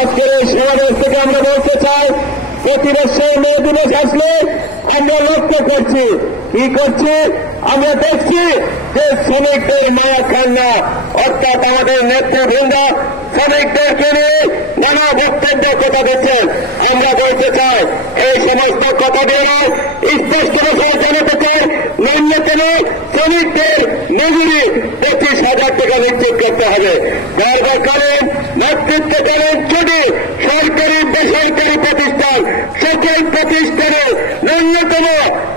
আজকের এই সমাবেশ থেকে আমরা বলতে চাই, প্রতি বছর মে দিবস আসলে আমরা লক্ষ্য করছি, কি করছি আমরা দেখছি যে শ্রমিকদের মায়া কান্না, অর্থাৎ আমাদের নেতৃবৃন্দ শ্রমিকদেরকে নিয়ে নানা বক্তব্য কথা দিচ্ছেন। আমরা বলতে চাই এই সমস্ত কথা দিয়ে স্পষ্ট ভাষায় জানাতে চাই, ন্যূনতম শ্রমিকদের মজুরি 25,000 টাকা নিশ্চিত করতে হবে। কারণ নেতৃত্বকালীন ছুটি সরকারি বেসরকারি প্রতিষ্ঠান সকল প্রতিষ্ঠানে ন্যূনতম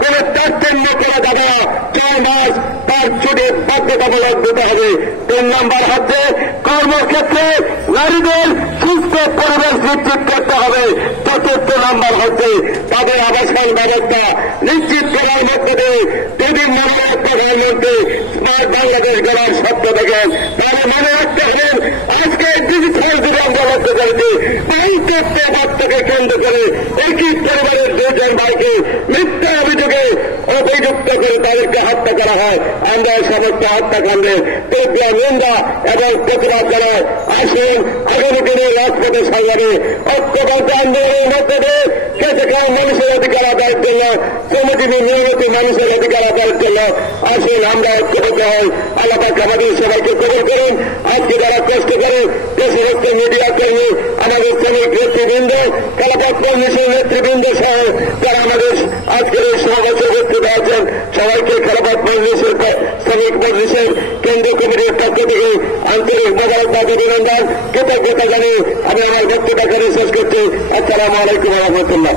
কোন তারতম্য করা যাবে না, 4 মাস তার ছুটি বাধ্যতামূলক দিতে হবে। 3 নম্বর হচ্ছে কর্মক্ষেত্রে নারীদের সুস্থ পরিবেশ নিশ্চিত করতে হবে। 4র্থ নম্বর হচ্ছে তাদের আবাসন ব্যবস্থা নিশ্চিত করার মধ্যে দিয়ে বিভিন্ন প্রধানমন্ত্রী স্মার্ট বাংলাদেশ গড়ার স্বপ্ন দেখেন। তাহলে মনে রাখতে হবে আজকে ডিজিটাল যুগে আমরা লক্ষ্য করেছি ব্যাংকত্ব বার্তাকে কেন্দ্র করে একই পরিবারের 2 জন ভাইকে মিথ্যা অভিযোগে অভিযুক্ত করে তাদেরকে হত্যা করা হয়। আমরা এই সমস্ত হত্যাকাণ্ডের তীব্র নিন্দা এবং প্রতিবাদ জানাই। আসুন আগামী দিনে রাজপথে সংগ্রামে ঐক্যবদ্ধ আন্দোলনের মধ্যে দিয়ে সেখানে মানুষের অধিকার আদায়ের জন্য, শ্রমজীবী নিয়মিত মানুষের অধিকার আদায়ের জন্য আসুন আমরা ঐক্যবদ্ধ হই। আল্লাহ পাক আমাদের সবাইকে কবুল করুন। আজকে যারা কষ্ট করে যে সমস্ত মিডিয়া কর্মী, আমাদের শ্রমিক নেতৃবৃন্দ, খেলাফত মজলিসের নেতৃবৃন্দ সহ যারা আমাদের আজকের এই সমাবেশে উপস্থিত আছেন, সবাইকে খেলাফত মজলিসের শ্রমিক মজলিসের কেন্দ্রীয় কমিটির পক্ষ থেকে আন্তরিক মোবারকবাদ অভিনন্দন কৃতজ্ঞতা জানিয়ে আমি আমার বক্তব্য শেষ করছি। আসসালামু আলাইকুম ওয়া রাহমাতুল্লাহ।